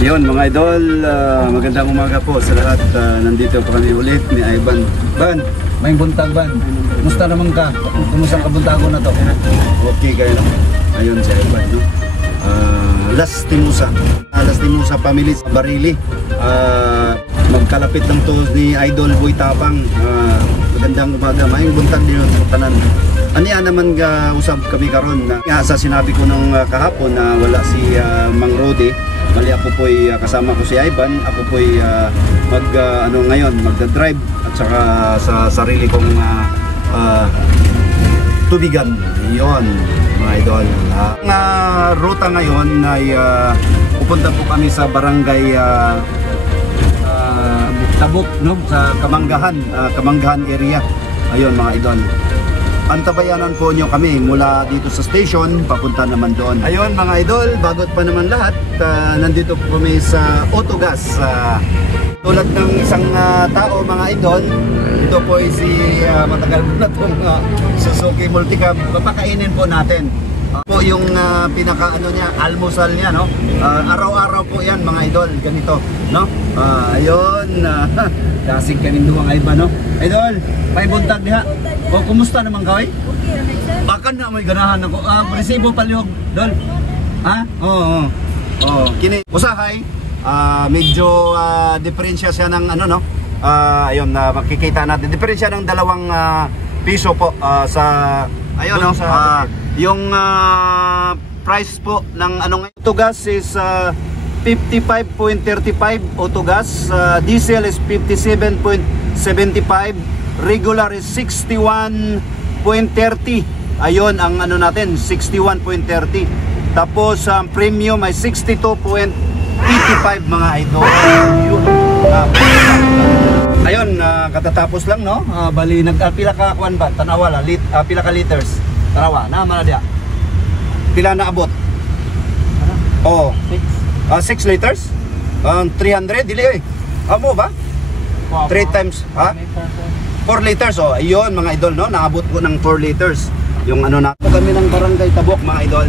Yun mga idol, magandang umaga po sa lahat. Nandito po kami ulit ni Ivan. Ban, may buntag Ban. Kumusta naman ka? Kumusta ang kabuntago na to? Okay kayo no? Ayun si Ivan no? Las Timusa family sa Barili. Magkalapit lang to ni Idol Boy Tapang. Magandang umaga, may buntag din yung tanan. Aniya naman usab kami karon na sa sinabi ko nung kahapon na wala si Mang Rodi. Mali ako po'y kasama ko si Ivan. Ako po'y magda-drive at saka sa sarili kong tubigan. Iyon mga idol. Ang ruta ngayon ay pupunta po kami sa barangay Tabuk no? Sa Kamanggahan area. Ayun mga idol. Antabayanan po nyo kami mula dito sa station, papunta naman doon. Ayun mga idol, bagot pa naman lahat, nandito po kami sa Autogas. Tulad ng isang tao mga idol, ito po ay si matagal na itong Suzuki Multicab. Papakainin po natin. Po yung almusal niya, no? Araw-araw po yan mga idol, ganito, no? Ayun, kasing kaming duwang Ivan, no? Idol, may buntag diha. O, kumusta naman kaway? Okay, baka na may ganahan ako. Resibo palihog, Dol. Ha? Oo. Kini, usahay, medyo diferensya siya ng ano, no? Ayun, makikita natin. Diferensya ng 2 piso po sa, ayun, no? Yung price po ng ano ngayon. Autogas is 55.35 autogas. Diesel is 57.75. Regular is 61.30. Ayun ang ano natin, 61.30. Tapos premium ay 62.85 mga idol. Ayun, katatapos lang no. Bali pila ka kuan ba? Tanawa la, pila ka liters. Tanawa na mana dia. Pila na abot? Oh, 6 liters? 300 dili eh. Amo ba? 3 times, ha? 4 liters, oh, ayun mga idol, no? Naabot ko ng 4 liters. Yung ano na po kami ng barangay Tabuk, mga idol.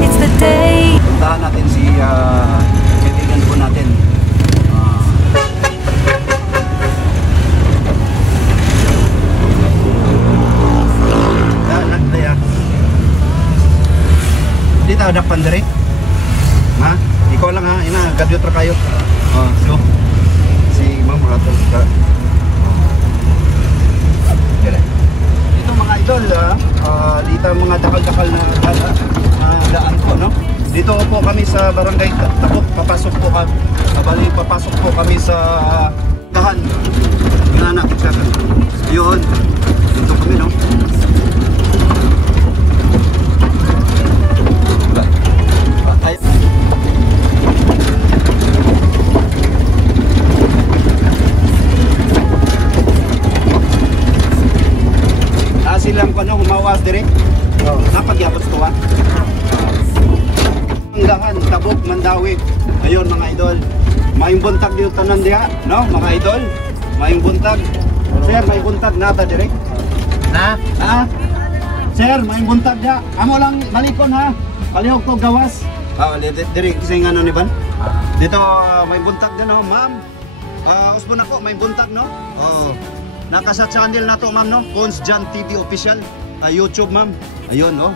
It's the day. Puntahan natin si kaibigan po natin. Dito ada pandere. Ha? Ikaw lang ha, ina gadyot ra kayo. So si Ma'am Rato ka. Dito mga idol, dito mga dakal-dakal na daan po, no? Dito po kami sa barangay Tabuk, papasok po kami sa Gahan. Ginana kita. Yun. Dito kami, no? Silang ko humawas dire. Napagyapot to ha. Kamanggahan, Tabuk, Mandawi. Ayun mga idol. Maayong buntag dito tanan diha, no? Mga idol. Maayong buntag. Sir, may buntag nata dire. Na? Ha? Sir, maayong buntag diha. Amo lang balikon ha. Palihog to gawas. Dire sing ano ni Ban? Dito may buntag din no, ma'am. Usbo na po, may buntag no? Naka sa channel na to ma'am no, Cons Jan TV official, YouTube ma'am. Ayun no,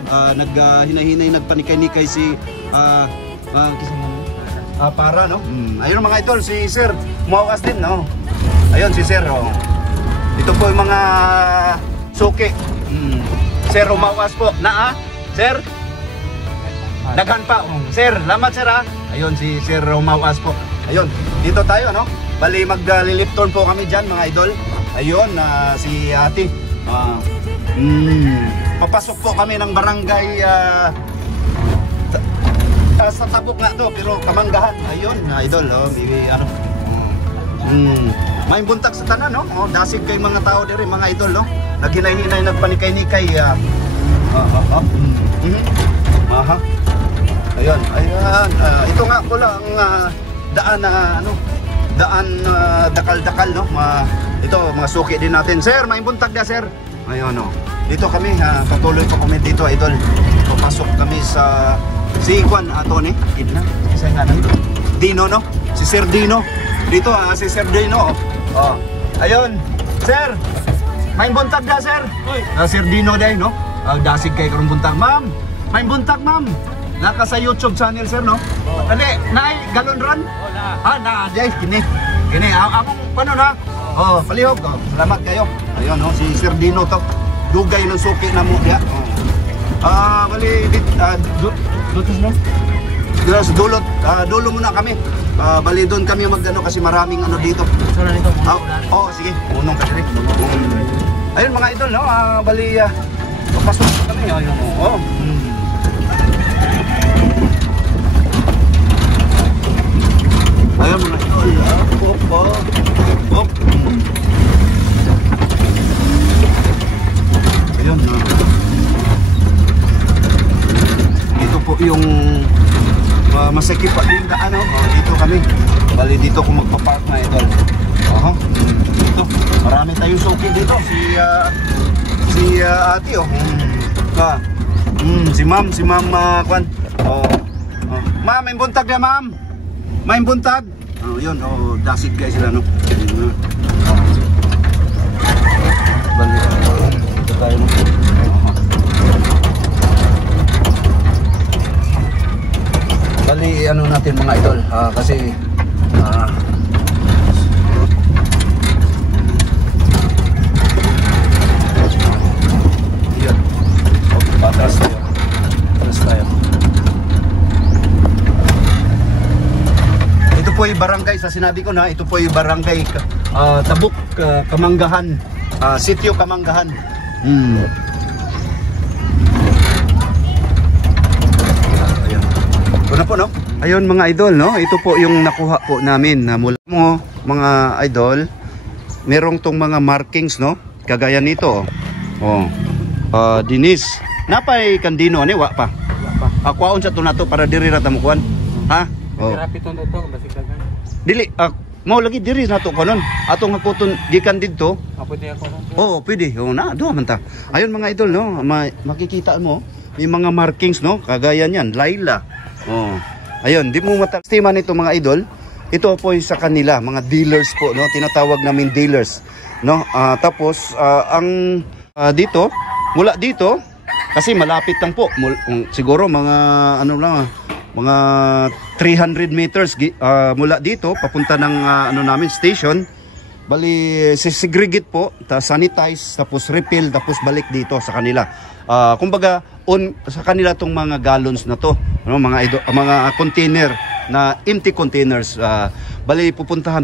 hinahinay nagpanikay-nikay si para no. Ayun mga idol, si Sir Muawas din no. Ayun si Sir oh. Ito po yung mga suki. Sir Muawas po na Sir. Daghan pa. Sir, lamat sir ha. Ayun si Sir Muawas po. Ayun, dito tayo no. Bali mag-lift turn po kami diyan mga idol. Ayun, si ate. Papasok po kami ng barangay sa Tabuk nga to, pero Kamanggahan. Ayun, idol, ano. May buntag sa tanan, no? Dasig kay mga tao diri, mga idol, no? Naghinay-hinay, nagpanikay-nikay. Ayun, ayan. Ito nga po lang daan na daan dakal-dakal, no? Ito, mga suki din natin. Sir, may buntag na, sir. Ayun, no. Dito kami, patuloy pa kami dito, idol. Papasok kami sa si Juan Atone. Idna, isa nga na. Dino, no? Si Sir Dino. Dito, si Sir Dino. Oh. Ayun. Sir, may buntag na, sir. Sir Dino day, no? Dasig kay karong buntag. Ma'am, may buntag, ma'am. Naka sa YouTube channel, sir, no? Dali, naay galon ron? Na, jay, kini. Among paano na? Palihog. Salamat kayo. Ayun, no, si Sir Dino to. Dugay ng suki na mo diya. Bali dutos mo. Dulot, dulo muna kami. Bali doon kami magano kasi maraming ano dito. Sura nito. Sige. Unong kasi. Ayun mga idol, no? Bali papasok kami. Ayun. Ayun mga idol. Ayun. Ito po yung masakip pa din daan, no? Dito kami. Bali dito kung magpa-park na idol. Dito. Marami tayong suki dito. Si ate, si ma'am Kwan. Ma'am, may buntag na, ma'am. May buntag. Yun, dasig guys sila, no? Bali, dito tayo, no? Bali, ano natin mga idol, kasi yan. Patras tayo. Ito po yung barangay, sa sinabi ko na, ito po yung barangay Tabuk, Kamanggahan, Sitio Kamanggahan. Ito na po, no? Ayun mga idol, no? Ito po yung nakuha po namin na mula mo mga idol. Merong tong mga markings, no? Kagaya nito. Dinis. Napay kandino ani wa pa. Akwaon sa tunato para diri ra ta mo kuan. Ha? Rapiton ito basi kagan. Dili mao lagi diri na to kanon. Atong hakuton gikan didto. Pwede ako. Pwede. Na duha man ta. Ayun mga idol, no? Makikita mo may mga markings, no? Kagaya niyan, Laila. Ayun, di mo matastima nito mga idol. Ito po sa kanila, mga dealers po, no? Tinatawag namin dealers, no? Tapos ang dito, mula dito kasi malapit lang po. Siguro mga ano lang, mga 300 meters mula dito papunta ng ano namin station. Bali segregate po, sanitize, tapos refill, tapos balik dito sa kanila. Kumbaga sa kanila tong mga gallons na to, ano, mga container na empty containers. Bali pupunta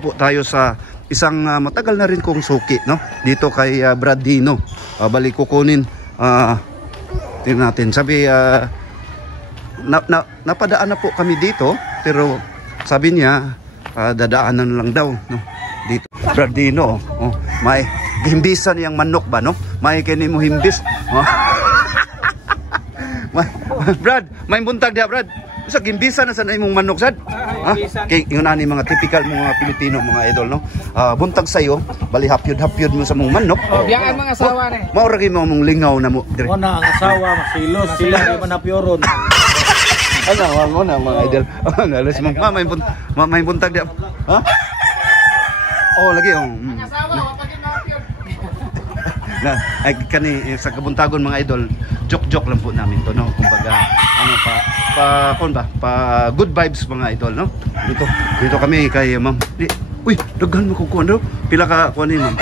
po tayo sa isang matagal na rin kong suki, no? Dito kay Brad Dino. Bali kukunin tingnan natin. Sabi napadaan na po kami dito, pero sabi niya dadaanan lang daw, no? Dito Brad Dino, may himbisan yang manok ba, no? May kini mo himbis. Brad, may buntag dia, Brad. Sa gimbisan na sa imong manok sad. Kay ingon ani mga typical mga Pilipino mga idol, no? Buntag sayo, bali hapyod mo sa mong manok. Biyaan mga asawa ni. Mao ra gyud mo mong lingaw na mo. Una ang asawa masilos sila di man napyoron. Ano na mga idol. Nalas mo. May buntag dia. Ha? Lagi Asawa wa pa gyud napyod. Na ay kani sa kabuntagon mga idol, joke lang po namin to, no? Kumbaga ano pa good vibes mga idol, no? Dito kami kay ma'am. Uy, daghan mo kukuha daw. Pila ka kunin ma'am?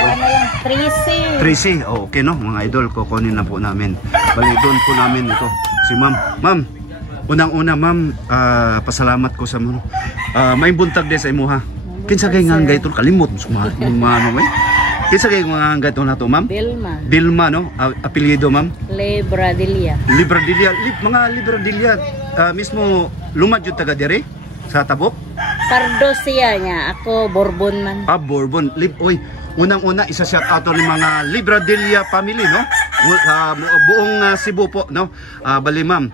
3C. Okay, no? Mga idol, kukunin na po namin. Bali doon po namin ito si ma'am. Ma'am, unang-una ma'am, pasalamat ko sa mo. May buntag de sa imo ha. Kinsa kay nga gayton kalimot mo ano eh? Kinsa kay nga gayton nato ma'am? Bilma, no? Apelyido ma'am? Libradilia. Mga Libradilia mismo lumad jud taga dire sa Tabuk. Pardo siya niya. Ako Bourbon man. Bourbon. Unang-una isa shout out ni mga Libradilia family, no? Buong Cebu po, no? Bali ma'am,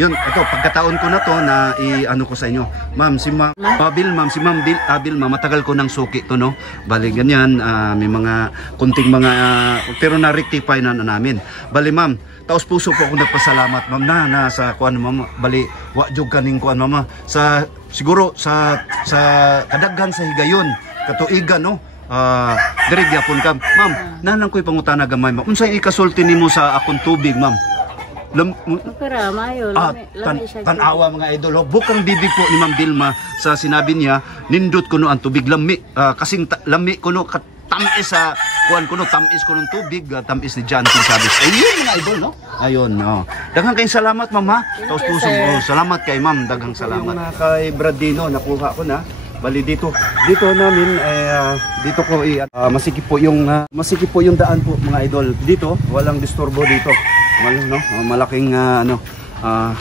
yun, ito, pagkataon ko na to na i-ano ko sa inyo. Ma'am, si Ma'am Abil, si Ma'am Abil, matagal ko ng suki to, no? Bali, ganyan, may mga kunting mga, pero na-rectify na namin. Bali, ma'am, taos puso po ako nagpasalamat, ma'am, na sa kuan, ma'am. Bali, wa jud kaning kuan, ma'am. Sa, siguro, sa kadaghan sa higayon, katuigan, no? Diri gyapon ka. Ma'am, nanang ko'y pangutana gamay, ma'am. Unsay ikasulti nimo sa akong tubig, ma'am? Pero mayo, lami siya. Tanawa mga idol, bukang bibig po ni Ma'am Vilma sa sinabi niya, nindot ko no ang tubig lami, kasing lami ko no, tamis sa kuan ko no, tamis ko ng tubig, tamis ni John T. Sabis. Ayun mga idol, no? Ayun, no. Daghang kayong salamat, ma'am, ha? Taos puso, salamat kay ma'am, daghang salamat. Yung kay Bradino, nakuha ko na. Bali dito namin dito ko masikip po yung daan po mga idol. Dito walang disturbo dito. Malaking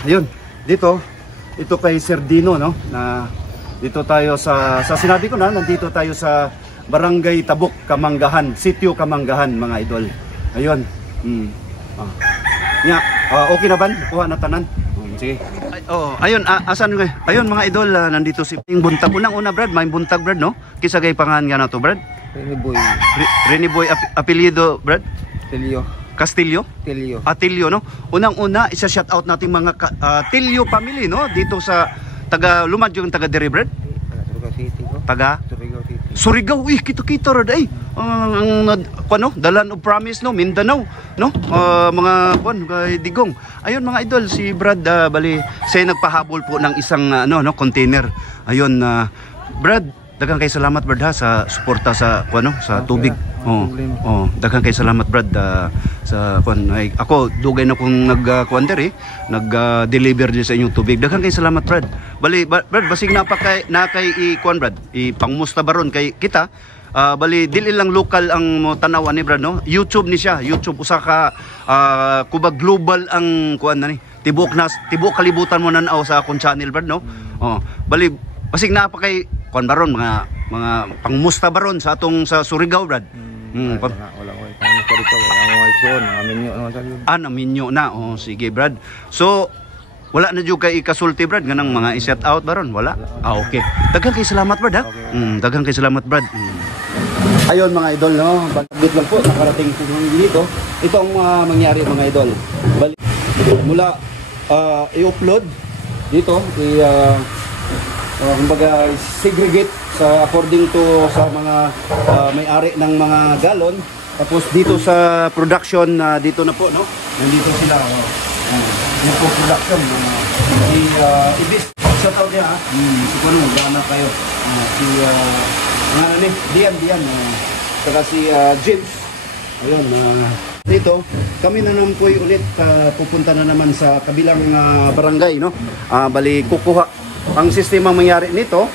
ayun. Ito kay Sir Dino, no, na dito tayo sa sinabi ko na, nandito tayo sa Barangay Tabuk, Kamanggahan, Sitio Kamanggahan mga idol. Ayun. Okay na ban? Kuha na tanan. Sige. Ayun, asan nga? Ayun mga idol, nandito si buntag. Unang-una, Brad, may buntag, Brad, no? Kisa gay pangalan nga na to, Brad? Rene Boy, apelyido, Brad? Castillo? Tilio, no? Unang-una, isa-shout out nating mga Tilio family, no? Dito sa Lumad yung taga Dere, Brad? Taga Surigao. Uy, kita-kita rad ay. Dalan of Promise, no, Mindanao, no? Mga kay Digong. Ayun mga idol, si Brad bali siya nagpahabol po ng isang container. Ayun, Brad, daghang kay salamat, Brad, ha, sa suporta sa sa tubig. Daghang kay salamat, Brad, sa ako dugay na kung nag-deliver din sa inyong tubig. Daghang kay salamat, Brad. Bali, Brad, basig na kay Brad, pangmusta baron kay kita. Bali dili lang lokal ang mo tanawan ni Brad, no? YouTube ni siya. YouTube usa ka kubag global ang ni. Tibok kalibutan mo nanaw sa akong channel, Brad, no? Bali basig na kay baron mga pangmusta baron sa atong sa Surigao, Brad. Naminyo na. Sige, Brad. So wala na jud kay ikasulti, Brad, ganang mga i-set out baron, wala. Okay. Daghang kay salamat, Brad, ha. Daghang kay salamat, Brad. Ayun mga idol, no. Bagit lang po nakarating ko dito. Ito ang mangyari mga idol. Bali mula i-upload dito, kumbaga segregate sa according to sa mga may-ari ng mga galon. Tapos dito sa production, dito na po, no. Nandito sila. Dito po production. Ibis, shout out niya, ha. Gana kayo. Dian. Saka si James. Ayun, dito, kami na naman po ulit pupunta na naman sa kabilang barangay, no. Bali kukuha ang sistema mangyari nito.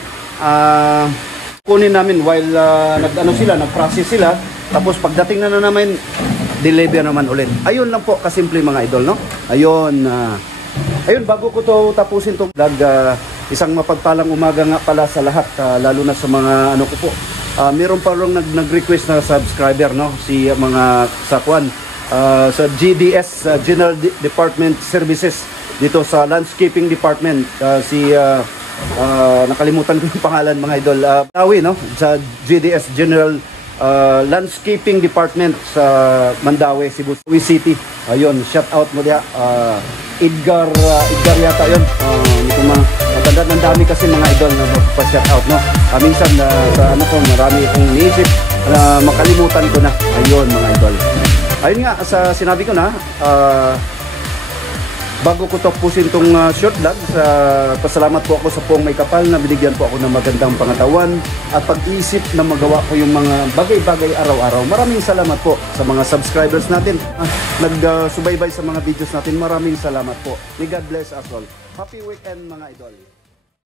Kunin namin while nag-process sila. Tapos pagdating na naman, deliver naman ulit. Ayun lang po kasimple mga idol, no. Ayun, bago ko to tapusin tong vlog, isang mapagpalang umaga nga pala sa lahat, lalo na sa mga ko po. Meron pa lang nag-request na subscriber, no, si mga sa GDS, General Department Services, dito sa Landscaping Department, nakalimutan ko yung pangalan mga idol, Tawi, no, sa GDS General Landscaping Department sa Mandaue, Cebu City. Ayun, shout out mo dia, Edgar yata yun. Hindi ko matanda, ng dami kasi mga idol na pa-shout out, no. Minsan sa marami akong iniisip na makalimutan ko na. Ayun mga idol. Ayun nga, sa sinabi ko na, bago ko tapusin itong short vlog, pasalamat po ako sa Pong May Kapal na binigyan po ako ng magandang pangatawan at pag-isip na magawa ko yung mga bagay-bagay araw-araw. Maraming salamat po sa mga subscribers natin. Nagsubaybay sa mga videos natin. Maraming salamat po. May God bless us all. Happy weekend mga idol.